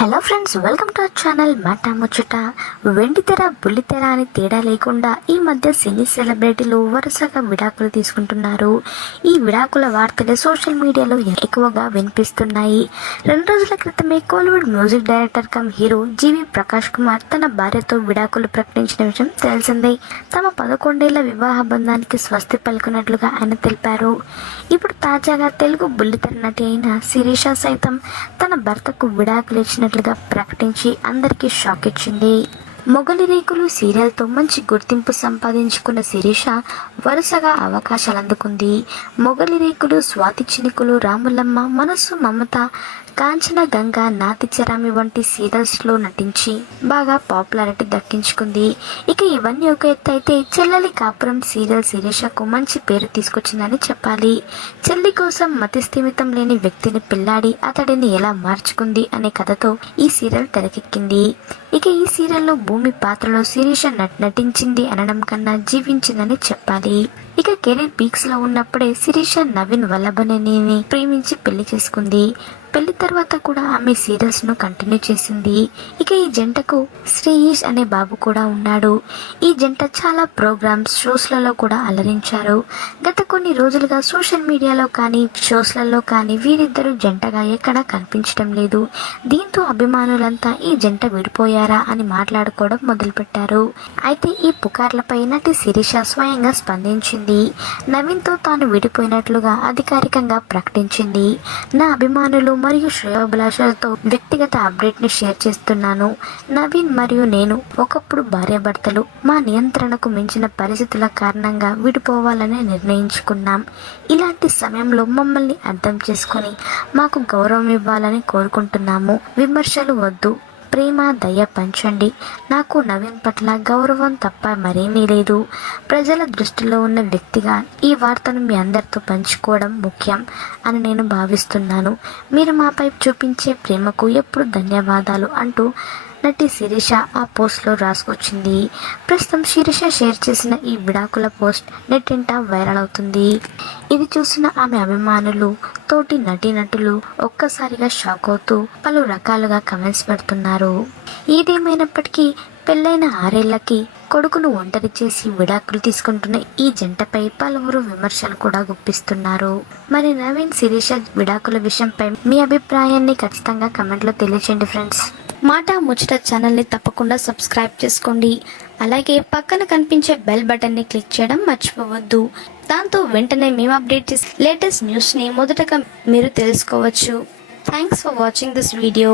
Hello friends, welcome to our channel మాట ముచ్చట. వెండితెర బుల్లితెర అని తేడా లేకుండా ఈ మధ్య సినీ సెలబ్రిటీలు వరుసగా విడాకులు తీసుకుంటున్నారు. ఈ విడాకుల వార్తలు సోషల్ మీడియాలో ఎక్కువగా వినిపిస్తున్నాయి. 2 రోజుల క్రితమే Kollywood music director cum hero GV Prakash Kumar తన భార్యతో విడాకులు ప్రకటించిన విషయం తెలిసిందే. తమ 11 ఏళ్ల వివాహ బంధానికి స్వస్తి పలుకున్నట్లుగా ఆయన తెలిపారు. ఇప్పుడు తాజాగా తెలుగు బుల్లితెర నటి అయిన శిరీష సైతం తన భర్తకు విడాకులు ఇచ్చినట్లుగా ప్రకటించి అందరికీ షాక్ ఇచ్చింది. మొగలి రేకులు సీరియల్తో మంచి గుర్తింపు సంపాదించుకున్న శిరీష వరుసగా అవకాశాలు అందుకుంది. మొగలి రేకులు, స్వాతి చినుకులు, రాములమ్మ, మనసు మమత, కాంచన గంగ, నాతి చరామి వంటి సీరియల్స్లో నటించి బాగా పాపులారిటీ దక్కించుకుంది. ఇక ఇవన్నీ ఒక ఎత్తు అయితే, చెల్లెలి కాపురం సీరియల్ శిరీషకు మంచి పేరు తీసుకొచ్చిందని చెప్పాలి. చెల్లి కోసం మతి స్థిమితం లేని వ్యక్తిని పెళ్లాడి అతడిని ఎలా మార్చుకుంది అనే కథతో ఈ సీరియల్ తెరకెక్కింది. ఇక ఈ సీరియల్లో భూమి పాత్రలో శిరీష నటించింది అనడం కన్నా జీవించిందని చెప్పాలి. ఇక కెరీర్ పీక్స్ లో ఉన్నప్పుడే శిరీష నవీన్ వల్లభనేనిని ప్రేమించి పెళ్లి చేసుకుంది. పెళ్లి తర్వాత కూడా ఆమె సీరియల్స్ ను కంటిన్యూ చేసింది. ఇక ఈ జంటకు శ్రీయేష్ అనే బాబు కూడా ఉన్నాడు. ఈ జంట చాలా ప్రోగ్రామ్స్, షోస్లలో కూడా అలరించారు. గత కొన్ని రోజులుగా సోషల్ మీడియాలో కానీ షోస్లలో కానీ వీరిద్దరూ జంటగా ఎక్కడా కనిపించడం లేదు. దీంతో అభిమానులంతా ఈ జంట విడిపోయారా అని మాట్లాడుకోవడం మొదలుపెట్టారు. అయితే ఈ పుకార్లపై నటి శిరీష స్వయంగా స్పందించింది. నవీన్తో తాను విడిపోయినట్లుగా అధికారికంగా ప్రకటించింది. నా అభిమానులు మరియు శ్రేయోభిలాషులతో వ్యక్తిగత అప్డేట్ ని షేర్ చేస్తున్నాను. నవీన్ మరియు నేను ఒకప్పుడు భార్యాభర్తలు. మా నియంత్రణకు మించిన పరిస్థితుల కారణంగా విడిపోవాలని నిర్ణయించుకున్నాం. ఇలాంటి సమయంలో మమ్మల్ని అర్థం చేసుకొని మాకు గౌరవం ఇవ్వాలని కోరుకుంటున్నాము. విమర్శలు వద్దు, ప్రేమ దయ పంచండి. నాకు నవీన్ పట్ల గౌరవం తప్ప మరేమీ లేదు. ప్రజల దృష్టిలో ఉన్న వ్యక్తిగా ఈ వార్తను మీ అందరితో పంచుకోవడం ముఖ్యం అని నేను భావిస్తున్నాను. మీరు మాపై చూపించే ప్రేమకు ఎప్పుడు ధన్యవాదాలు అంటూ నటి శిరీష ఆ పోస్ట్లో రాసుకొచ్చింది. ప్రస్తుతం శిరీష షేర్ చేసిన ఈ విడాకుల పోస్ట్ నెట్టింట వైరల్ అవుతుంది. ఇది చూసిన ఆమె అభిమానులు, తోటి నటీనటులు ఒక్కసారిగా షాక్ అవుతూ పలు రకాలుగా కమెంట్స్ పెడుతున్నారు. ఏదేమైనప్పటికీ పెళ్ళైన 6 ఏళ్లకి కొడుకును ఒంటరి చేసి విడాకులు తీసుకుంటున్న ఈ జంటపై పలువురు విమర్శలు కూడా గుప్పిస్తున్నారు. మరి నవీన్ శిరీష విడాకుల విషయంపై మీ అభిప్రాయాన్ని ఖచ్చితంగా కమెంట్లో తెలియచేయండి ఫ్రెండ్స్. మాట ముచ్చట ఛానల్ని తప్పకుండా సబ్స్క్రైబ్ చేసుకోండి. అలాగే పక్కన కనిపించే బెల్ బటన్ని క్లిక్ చేయడం మర్చిపోవద్దు. దాంతో వెంటనే మేము అప్డేట్ చేసే లేటెస్ట్ న్యూస్ని మొదటగా మీరు తెలుసుకోవచ్చు. Thanks for watching this video.